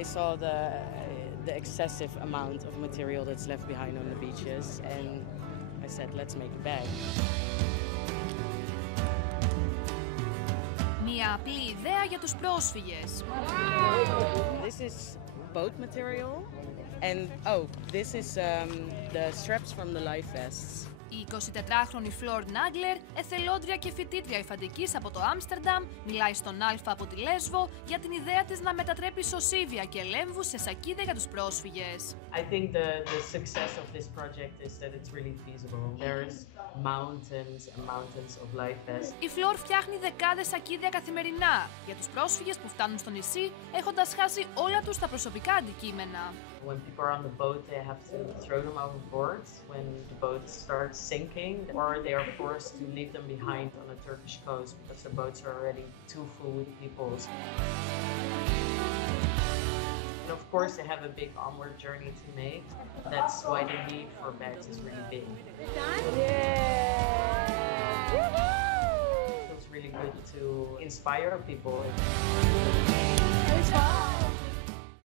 I saw the excessive amount of material that's left behind on the beaches, and I said, let's make a bag. Μια απλή ιδέα για τους πρόσφυγες. This is boat material, and this is the straps from the life vests. Η 24χρονη Φλόρ Νάγκλερ, εθελόντρια και φοιτήτρια υφαντικής από το Άμστερνταμ, μιλάει στον Α από τη Λέσβο για την ιδέα της να μετατρέπει σωσίβια και λέμβους σε σακίδια για τους πρόσφυγες. I think the success of this project is that it's really feasible. There's mountains and mountains of life vests. Η Φλόρ φτιάχνει δεκάδες σακίδια καθημερινά για τους πρόσφυγες που φτάνουν στο νησί έχοντας χάσει όλα τους τα προσωπικά αντικείμενα. When people are on the boat, they have to throw them overboard when the boat starts sinking, or they are forced to leave them behind on the Turkish coast because the boats are already too full with people. And of course, they have a big onward journey to make. That's why the need for bags is really big. Yeah! It feels really good to inspire people.